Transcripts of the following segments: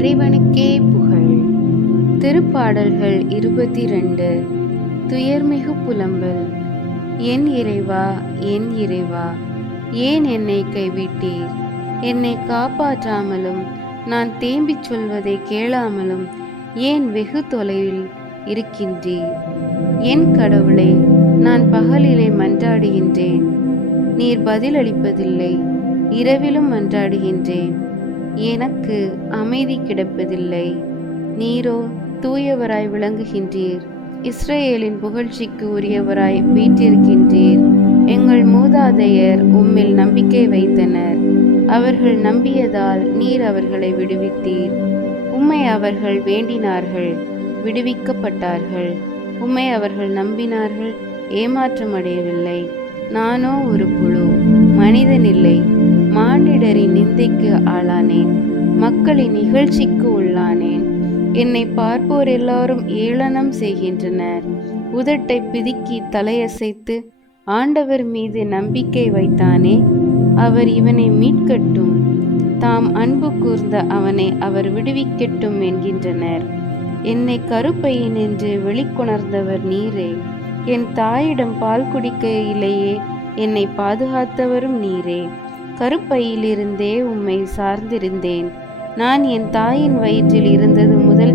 இறைவனுக்கே புகழ். திருப்பாடல்கள் 22. துயர்மிகு புலம்பல். என் இறைவா, என் இறைவா, ஏன் என்னை கைவிட்டீர்? என்னை காப்பாற்றாமலும் நான் தேம்பிச் சொல்வதை கேளாமலும் ஏன் வெகு தொலைவில் இருக்கின்றீர்? என் கடவுளே, நான் பகலிலே மன்றாடுகின்றேன், நீர் பதிலளிப்பதில்லை. இரவிலும் மன்றாடுகின்றேன், எனக்கு அமைதி கிடைப்பதில்லை. நீரோ தூயவராய் விளங்குகின்றீர், இஸ்ரேலின் புகழ்ச்சிக்கு உரியவராய் வீற்றிருக்கின்றீர். எங்கள் மூதாதையர் உம்மில் நம்பிக்கை வைத்தனர். அவர்கள் நம்பியதால் நீர் அவர்களை விடுவித்தீர். உம்மை அவர்கள் வேண்டினார்கள், விடுவிக்கப்பட்டார்கள். உம்மை அவர்கள் நம்பினார்கள், ஏமாற்றமடையவில்லை. நானோ ஒரு புழு, மனிதனில்லை. மானிடரின் நிந்தைக்கு ஆளானேன், மக்களின் இகழ்ச்சிக்கு உள்ளானேன். என்னை பார்ப்போர் எல்லாரும் ஏளனம் செய்கின்றனர். உதட்டை பிதுக்கி தலையசைத்து ஆண்டவர் மீது நம்பிக்கை வைத்தானே, அவர் இவனை மீட்கட்டும், தாம் அன்பு கூர்ந்த அவனை அவர் விடுவிக்கட்டும் என்கின்றனர். என்னை கருப்பையினின்று வெளிக்கொணர்ந்தவர் நீரே. என் தாயிடம் பால் குடிக்கையிலேயே என்னை பாதுகாத்தவரும் நீரே. கருப்பையிலிருந்தே உம்மை சார்ந்திருந்தேன். நான் என் தாயின் வயிற்றில் இருந்தது முதல்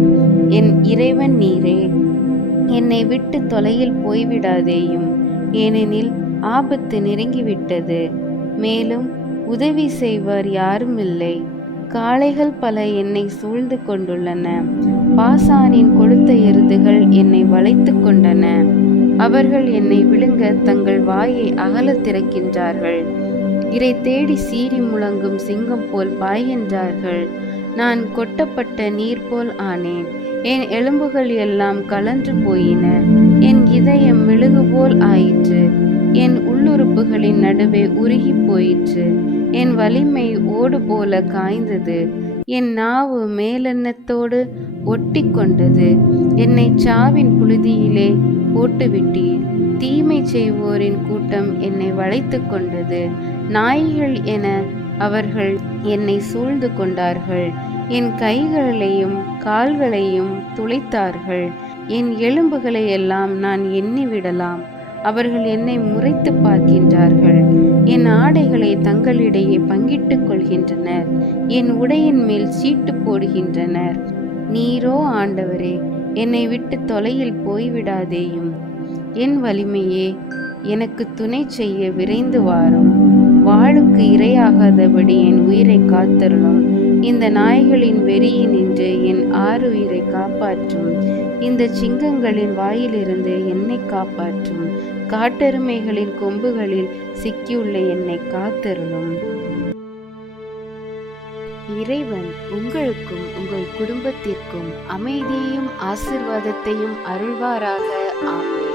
என் இறைவன் நீரே. என்னை விட்டு தொலையில் போய்விடாதேயும், ஏனெனில் ஆபத்து நெருங்கிவிட்டது. மேலும் உதவி செய்வார் யாரும் இல்லை. காளைகள் பல என்னை சூழ்ந்து கொண்டுள்ளன. பாசானின் கொழுத்த எருதுகள் என்னை வளைத்து கொண்டன. அவர்கள் என்னை விழுங்க தங்கள் வாயை அகல திறக்கின்றார்கள். இரை தேடி சீறி முழங்கும் சிங்கம் போல் பாய்கின்றார்கள். நான் கொட்டப்பட்ட நீர் போல் ஆனேன். என் எலும்புகள் எல்லாம் கலன்று போயின. என் இதயம் மெழுகு போல் ஆயிற்று. என் உள்ளுறுப்புகளின் நடுவே உருகி போயிற்று. என் வலிமை ஓடு போல காய்ந்தது. என் நாவு மேலெண்ணத்தோடு ஒட்டி கொண்டது. என்னை சாவின் புழுதியிலே போட்டுவிட்டீர். தீமை செய்வோரின் கூட்டம் என்னை வளைத்து கொண்டது. நாய்கள் என அவர்கள் என்னை சூழ்ந்து கொண்டார்கள். என் கைகளையும் கால்களையும் துளைத்தார்கள். என் எலும்புகளை எல்லாம் நான் எண்ணிவிடலாம். அவர்கள் என்னை முறைத்து பார்க்கின்றார்கள். என் ஆடைகளை தங்களிடையே பங்கிட்டுக் கொள்கின்றனர். என் உடையின் மேல் சீட்டு போடுகின்றனர். நீரோ ஆண்டவரே, என்னை விட்டு தொலையில் போய்விடாதேயும். என் வலிமையே, எனக்கு துணை செய்ய விரைந்து வாரும். வாளுக்கு இரையாகாதபடி என் உயிரை காத்தருளும். இந்த நாய்களின் வெறியினின்று என் ஆறுயிரை காப்பாற்றும். இந்த சிங்கங்களின் வாயிலிருந்து என்னை காப்பாற்றும். காட்டெருமைகளின் கொம்புகளில் சிக்கியுள்ள என்னை காத்தருளும். இறைவன் உங்களுக்கும் உங்கள் குடும்பத்திற்கும் அமைதியையும் ஆசீர்வாதத்தையும் அருள்வாராக. ஆமென்.